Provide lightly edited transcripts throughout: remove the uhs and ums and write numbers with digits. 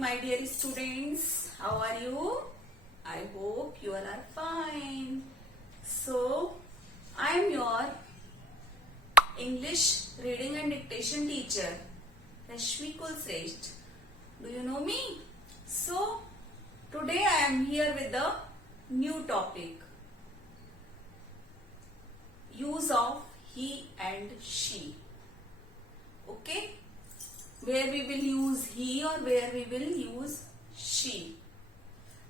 my dear students. How are you? I hope you all are fine. So, I am your English reading and dictation teacher, Rashmi Kulsresht. Do you know me? So, today I am here with a new topic. Use of he and she. Okay? Where we will use he or where we will use she.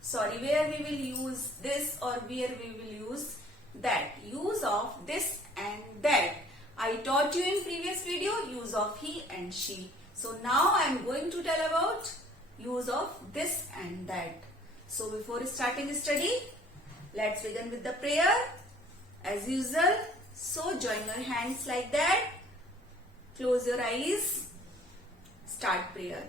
Sorry, where we will use this or where we will use that. Use of this and that. I taught you in previous video use of he and she. So now I am going to tell about use of this and that. So before starting the study, let's begin with the prayer. As usual, so join your hands like that. Close your eyes. Start prayer.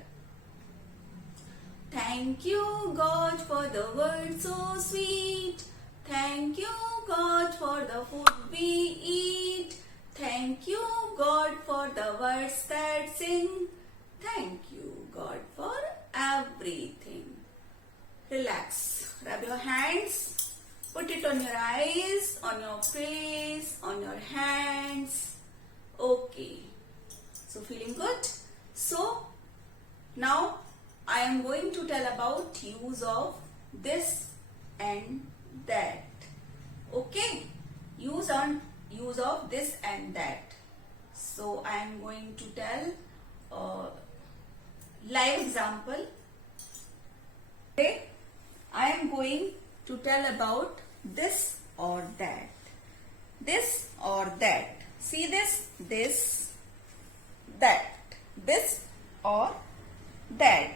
Thank you, God, for the word so sweet. Thank you, God, for the food we eat. Thank you, God, for the words that sing. Thank you, God, for everything. Relax. Rub your hands. Put it on your eyes, on your face, on your hands. Okay. So, feeling good? So, now I am going to tell about use of this and that. Okay? Use of this and that. So, I am going to tell live example. Okay? I am going to tell about this or that. This or that. See this, that. This और that.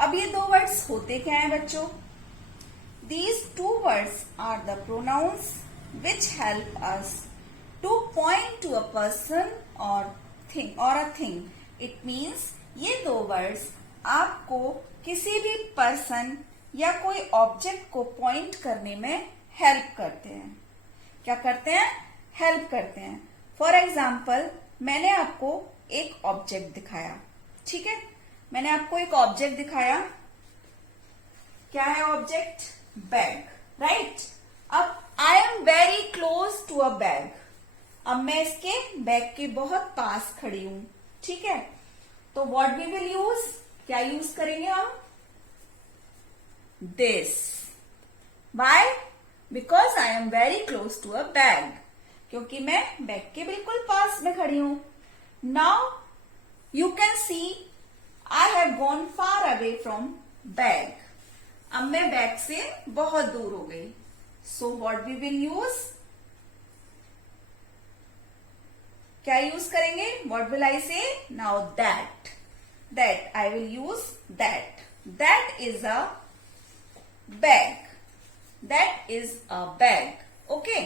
अब ये दो words होते क्या हैं बच्चों? These two words are the pronouns which help us to point to a person or a thing. It means ये दो वर्ड्स आपको किसी भी पर्सन या कोई ऑब्जेक्ट को पॉइंट करने में हेल्प करते हैं. क्या करते हैं? हेल्प करते हैं. फॉर एग्जाम्पल, मैंने आपको एक ऑब्जेक्ट दिखाया. ठीक है, मैंने आपको एक ऑब्जेक्ट दिखाया. क्या है ऑब्जेक्ट? बैग. राइट. अब I am very close to a bag. अब मैं इसके बैग के बहुत पास खड़ी हूं. ठीक है, तो व्हाट वी विल यूज? क्या यूज करेंगे हम? This. Why? Because I am very close to a bag. क्योंकि मैं बैग के बिल्कुल पास में खड़ी हूं. Now you can see I have gone far away from bag. अब मैं बैग से बहुत दूर हो गई. So what we will use? क्या यूज करेंगे? What will I say? Now that. That I will use that. That is a bag. That is a bag. Okay.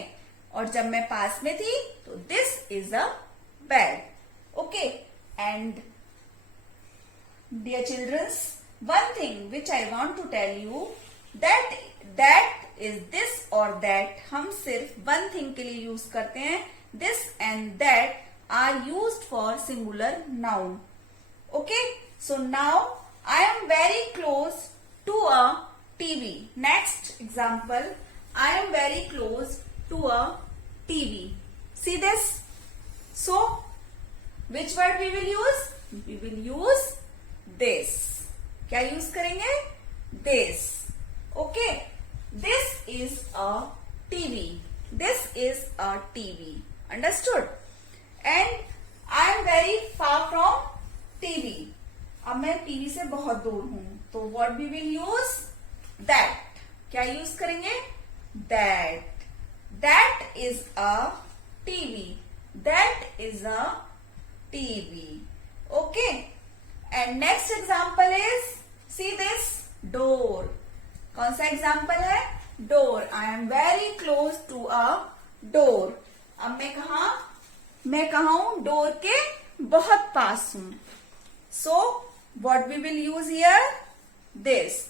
और जब मैं पास में थी तो this is a bag. Okay, and dear children, one thing which I want to tell you that is this or that. हम सिर्फ one thing के लिए use करते हैं. This and that are used for singular noun. Okay, so now I am very close to a TV. Next example, I am very close to a TV. See this? So which word we will use? We will use this. क्या use करेंगे? This. Okay. This is a TV. This is a TV. Understood? And I am very far from TV. अब मैं TV से बहुत दूर हूं. तो what we will use? That. क्या use करेंगे? That. That is a TV. That is a TV. Okay. And next example is, see this, door. कौन सा example है? Door. I am very close to a door. अब मैं कहा हूं? Door के बहुत पास हूं. So, what we will use here? This.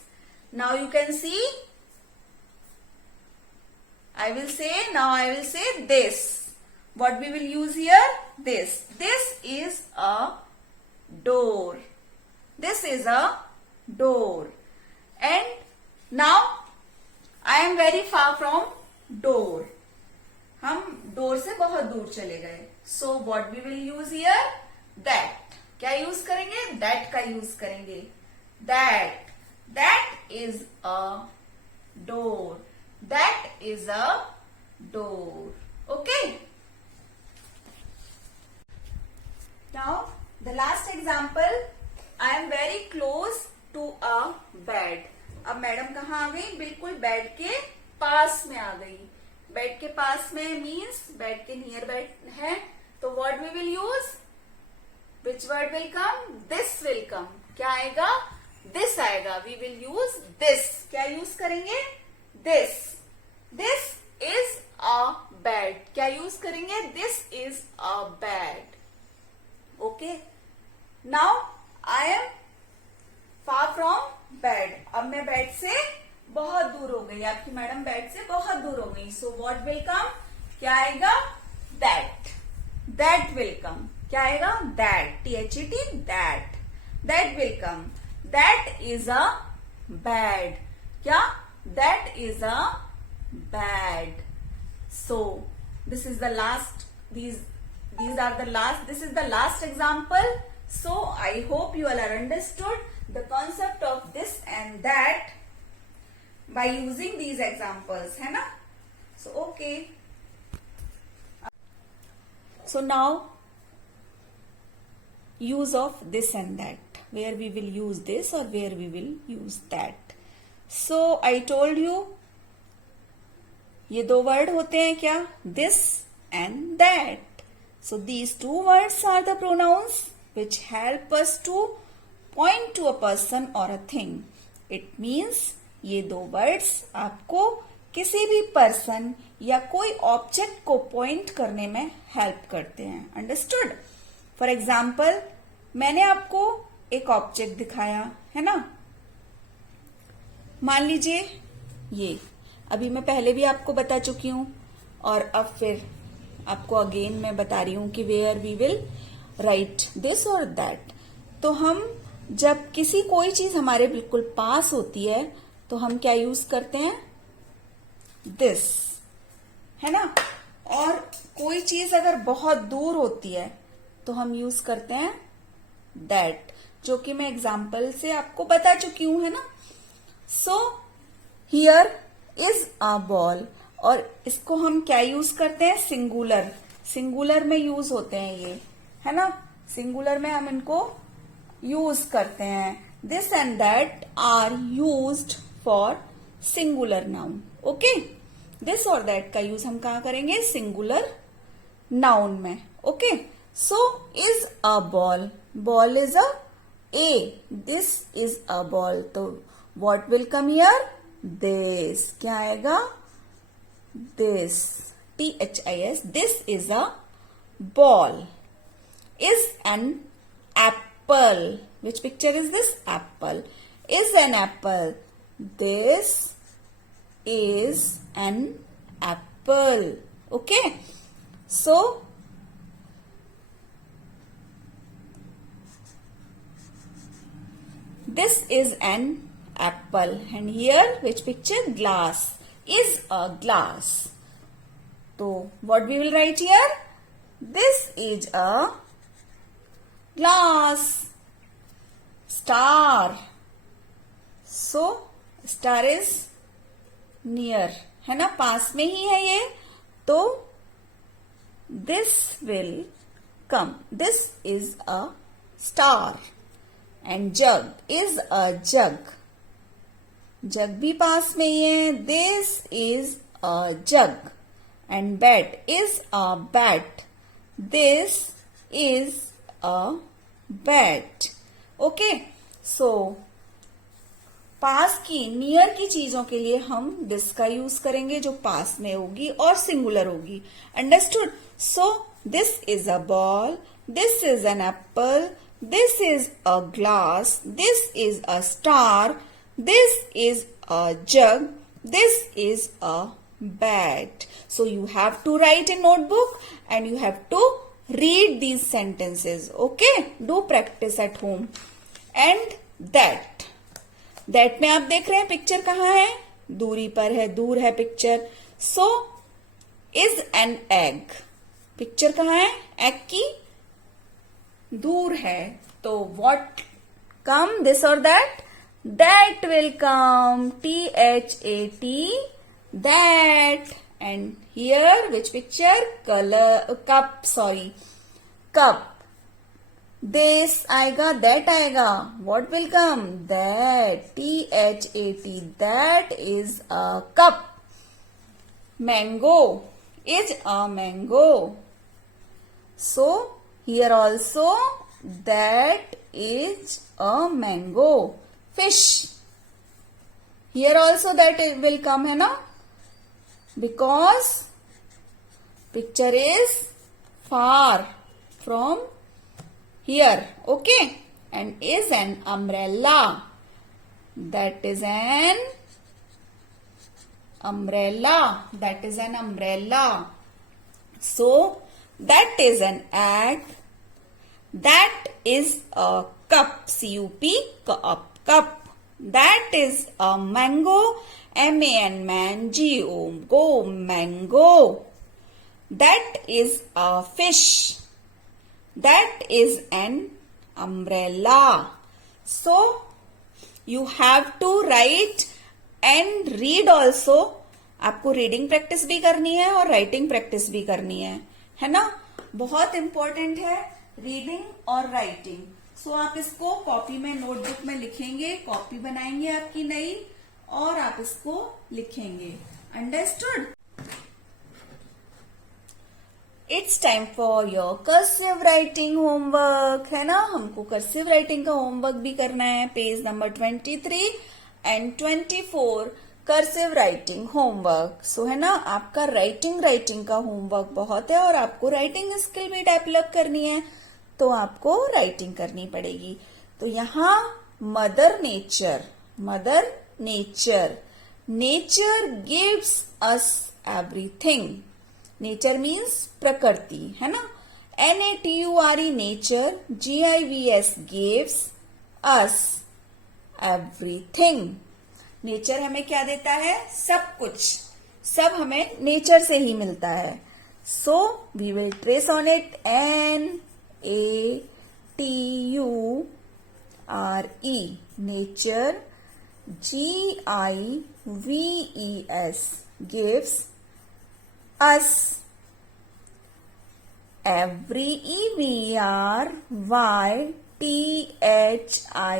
Now you can see. I will say this. What we will use here? This. This is a door. This is a door. And now I am very far from door. हम door से बहुत दूर चले गए. So what we will use here? That. क्या use करेंगे? That का use करेंगे. That is a door. That is a door. Okay. Now the last example. I am very close to a bed. अब मैडम कहाँ आ गई? बिल्कुल bed के पास में आ गई. बेड के पास में मीन्स बेड के नियर बेड है. तो what we will use? Which word will come? This will come. क्या आएगा? दिस आएगा. We will use this. क्या यूज करेंगे? This. This is a bed. क्या यूज करेंगे? This is a bed. Okay. Now I am far from bed. अब मैं bed से बहुत दूर हो गई. आपकी मैडम बेड से बहुत दूर हो गई. So what will come? क्या आएगा? दैट. That will come. क्या आएगा? That. THET. That. That will come. That is a bed. क्या? That is a bed. So this is the last. These are the last. This is the last example. So I hope you all are understood the concept of this and that by using these examples, है ना? So okay. So now use of this and that. Where we will use this or where we will use that. So I told you ये दो word होते हैं क्या? This and that. So these two words are the pronouns which help us to point to a person or a thing. It means ये दो words आपको किसी भी person या कोई object को point करने में help करते हैं. Understood? For example, मैंने आपको एक object दिखाया है ना. मान लीजिए ये. अभी मैं पहले भी आपको बता चुकी हूं और अब फिर आपको अगेन मैं बता रही हूं कि where we will write this और दैट. तो हम जब किसी कोई चीज हमारे बिल्कुल पास होती है तो हम क्या यूज करते हैं? दिस, है ना. और कोई चीज अगर बहुत दूर होती है तो हम यूज करते हैं दैट, जो कि मैं एग्जाम्पल से आपको बता चुकी हूं, है ना. So here is a ball. और इसको हम क्या यूज करते हैं? सिंगुलर. सिंगुलर में यूज होते हैं ये, है ना. सिंगुलर में हम इनको यूज करते हैं. This and that are used for singular noun. Okay. This और दैट का यूज हम कहाँ करेंगे? सिंगुलर नाउन में. Okay. So is a ball. Ball is a a. This is a ball. तो what will come here? This. क्या आएगा? This. THIS. This is a ball. Is an apple. Which picture is this? Apple. Is an apple. This is an apple. Okay. So this is an apple. And here which picture? Glass. Is a glass. So what we will write here? This is a glass. Star. So star is near, है ना, पास में ही है ये. तो this will come. This is a star. And jug is a jug. जग भी पास में ही है. This is a jug. And bat is a bat. This is a bat. Okay. So पास की, नियर की चीजों के लिए हम दिस का यूज करेंगे जो पास में होगी और सिंगुलर होगी. Understood? So this is a ball. This is an apple. This is a glass. This is a star. This is a jug. This is a bat. So you have to write in notebook and you have to read these sentences. Okay? Do practice at home. And that. That में आप देख रहे हैं picture कहाँ है, दूरी पर है, दूर है picture. So is an egg, picture कहाँ है, एग की दूर है. तो व्हाट कम, दिस और that, that will come, THAT, that. And here which picture, color, cup, sorry, cup. this आएगा, that आएगा, what will come, that, THAT, that is a cup. mango is a mango. So here also that is a mango. fish, here also that will come, है ना, because picture is far from here. Okay, and is an umbrella, that is an umbrella, that is an umbrella. So that is an egg, that is a cup, cup, cup. That is a mango, MAN, go, mango. That is a fish, that is an umbrella. So you have to write and read also. आपको reading practice भी करनी है और writing practice भी करनी है ना. बहुत इंपॉर्टेंट है रीडिंग और राइटिंग. सो आप इसको कॉपी में, नोटबुक में लिखेंगे, कॉपी बनाएंगे आपकी नई और आप इसको लिखेंगे. Understood. It's time for your cursive writing homework, है ना. हमको कर्सिव राइटिंग का होमवर्क भी करना है. Page number 23 and 24 cursive writing homework. So है ना, आपका राइटिंग का होमवर्क बहुत है और आपको राइटिंग स्किल भी डेवलप करनी है, तो आपको राइटिंग करनी पड़ेगी. तो यहाँ mother nature gives us everything. Nature means प्रकृति, है ना. NATURE nature, GIVS gives us everything. Nature हमें क्या देता है, सब कुछ, सब हमें नेचर से ही मिलता है. So we will trace on it. NATURE nature, GIVES gives us every,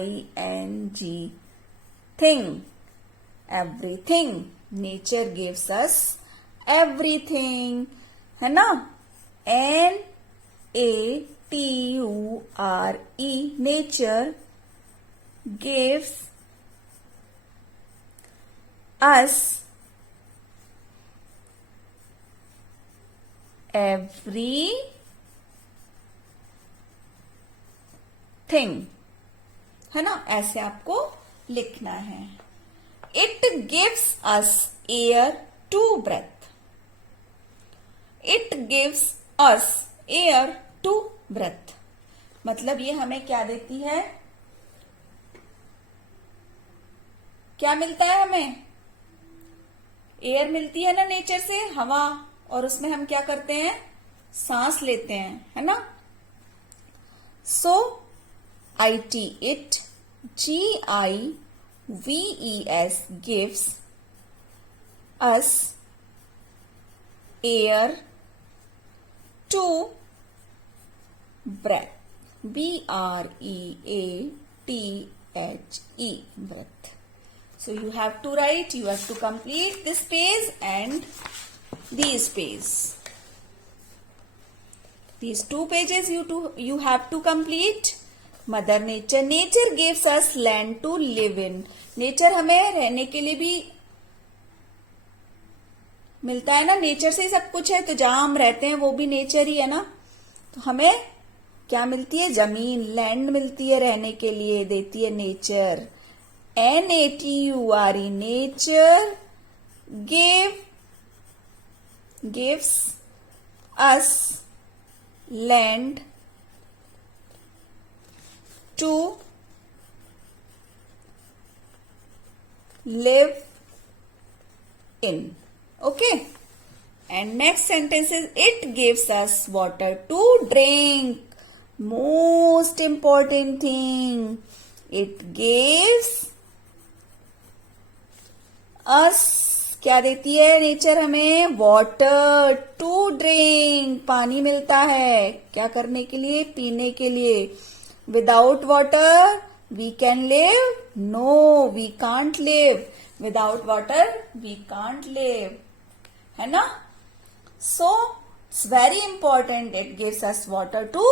EVERYTHING thing, everything. Nature gives us everything, है ना. NATURE nature gives us everything, है ना. ऐसे आपको लिखना है. It gives us air to breathe. It gives us air to breathe. मतलब ये हमें क्या देती है, क्या मिलता है हमें, एयर मिलती है ना नेचर से, हवा, और उसमें हम क्या करते हैं, सांस लेते हैं, है ना. सो IT, it, GIVES gives us air to breath, BREATHE, breath. So you have to write, you have to complete this page and these pages. These two pages you have to complete. Mother nature, nature gives us land to live in. Nature हमें रहने के लिए भी मिलता है ना, nature से ही सब कुछ है. तो जहां हम रहते हैं वो भी नेचर ही है ना. तो हमें क्या मिलती है, जमीन, लैंड मिलती है रहने के लिए, देती है nature. NATURE nature gives us land to live in. Okay. And next sentence is it gives us water to drink. Most important thing. It gives us क्या देती है नेचर हमें? Water to drink. पानी मिलता है क्या करने के लिए? पीने के लिए. Without water we can live? No, we can't live. Without water we can't live. है ना? So it's very important. It gives us water to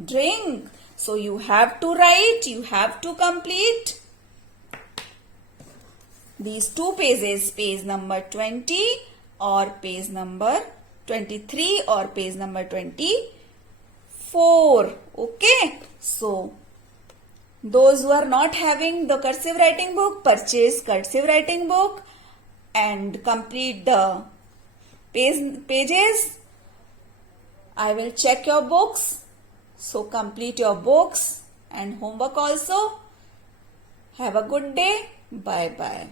drink. So you have to write, you have to complete these two pages, page number 20 or page number 23 or page number 24. Okay, so those who are not having the cursive writing book, purchase cursive writing book and complete the pages. I will check your books, so complete your books and homework also. Have a good day. Bye bye.